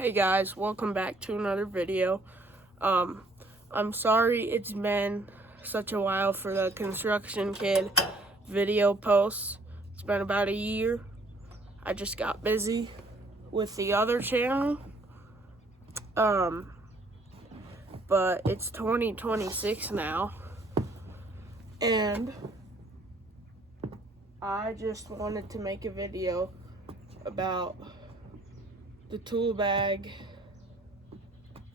Hey guys, welcome back to another video. I'm sorry it's been such a while for the Construction Kid video posts. It's been about a year. I just got busy with the other channel. But it's 2026 now. And I just wanted to make a video about the tool bag.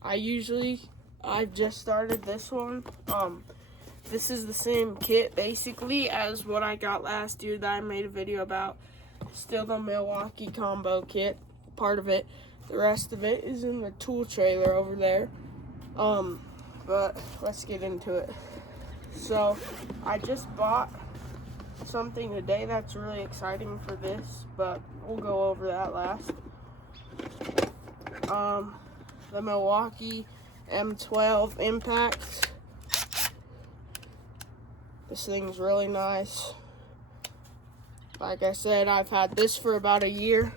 I've just started this one. This is the same kit basically as what I got last year that I made a video about. Still the Milwaukee combo kit, part of it. The rest of it is in the tool trailer over there. But let's get into it. So I just bought something today that's really exciting for this, but we'll go over that last. The Milwaukee M12 Impact. This thing's really nice. Like I said, I've had this for about a year.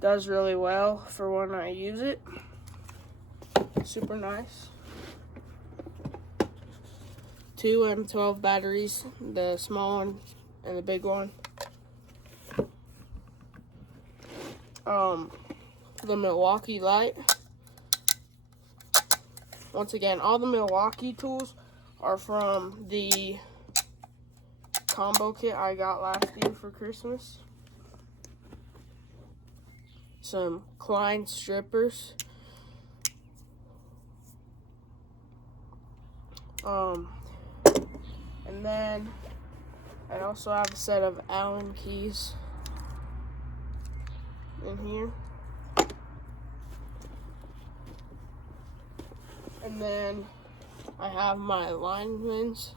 Does really well for when I use it. Super nice. 2 M12 batteries, the small one and the big one. The Milwaukee light. Once again, all the Milwaukee tools are from the combo kit I got last year for Christmas. Some Klein strippers. And then I also have a set of Allen keys in here. And then I have my linemen's.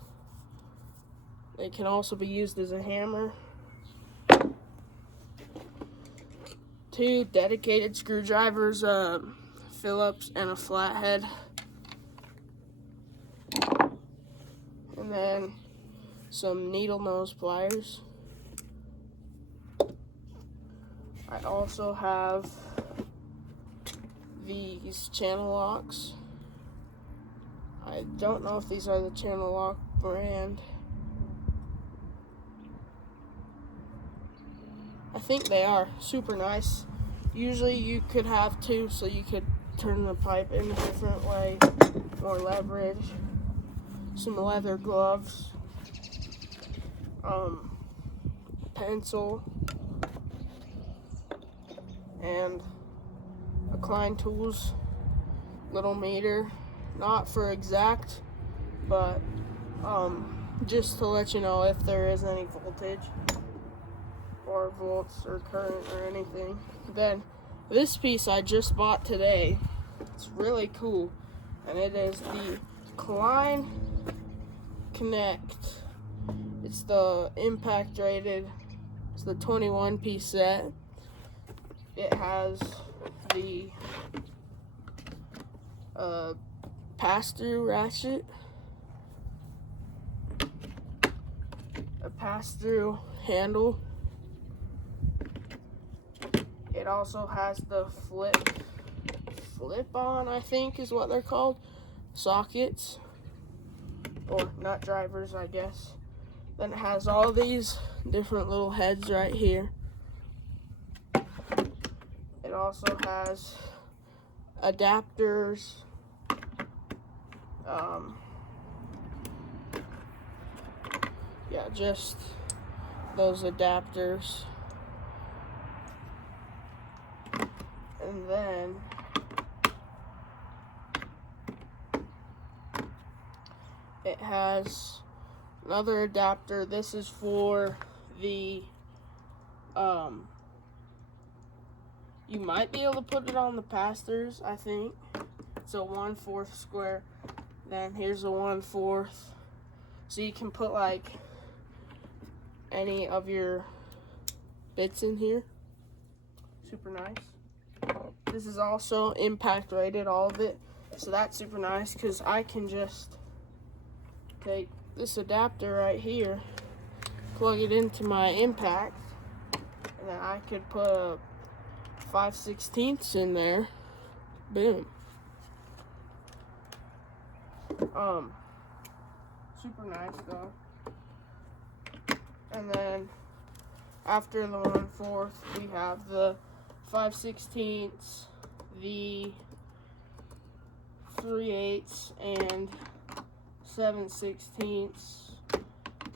They can also be used as a hammer. 2 dedicated screwdrivers, Phillips and a flathead. And then some needle nose pliers. I also have these channel locks. I don't know if these are the Channel Lock brand. I think they are. Super nice. Usually you could have 2 so you could turn the pipe in a different way. More leverage. Some leather gloves. Pencil. And a Klein Tools little meter. Not for exact, but just to let you know if there is any voltage or volts or current or anything. Then this piece I just bought today. It's really cool, and it is the Klein Connect. It's the impact rated. It's the 21-piece set. It has the pass-through ratchet, a pass-through handle. It also has the flip-on, I think is what they're called, sockets, or nut drivers, I guess. Then it has all these different little heads right here. It also has adapters, yeah, just those adapters. And then it has another adapter. This is for the you might be able to put it on the pass-throughs, I think. It's a 1/4 square. Then here's a 1/4. So you can put like any of your bits in here. Super nice. This is also impact rated, all of it. So that's super nice because I can just take this adapter right here, plug it into my impact, and then I could put a 5/16 in there. Boom. Super nice though. And then after the 1/4, we have the 5/16, the 3/8, and 7/16,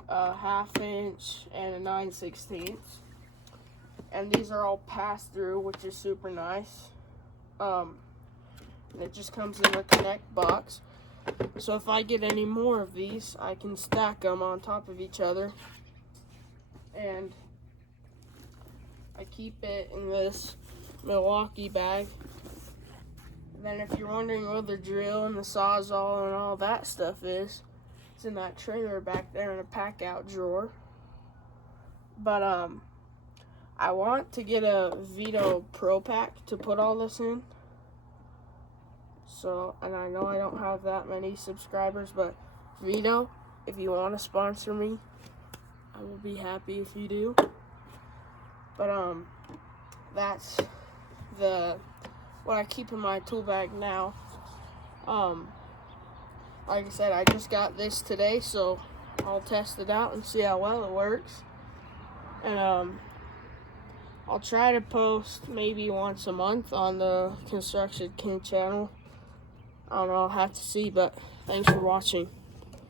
a 1/2 inch, and a 9/16. And these are all pass through, which is super nice. And it just comes in a connect box. So if I get any more of these, I can stack them on top of each other. And I keep it in this Milwaukee bag. And then if you're wondering where the drill and the Sawzall and all that stuff is, it's in that trailer back there in a pack out drawer. But I want to get a Vito Pro Pack to put all this in. So, and I know I don't have that many subscribers, but Vito, if you want to sponsor me, I will be happy if you do. But that's what I keep in my tool bag now. Like I said, I just got this today, so I'll test it out and see how well it works. And I'll try to post maybe once a month on the Construction King channel. I don't know, I'll have to see, but thanks for watching.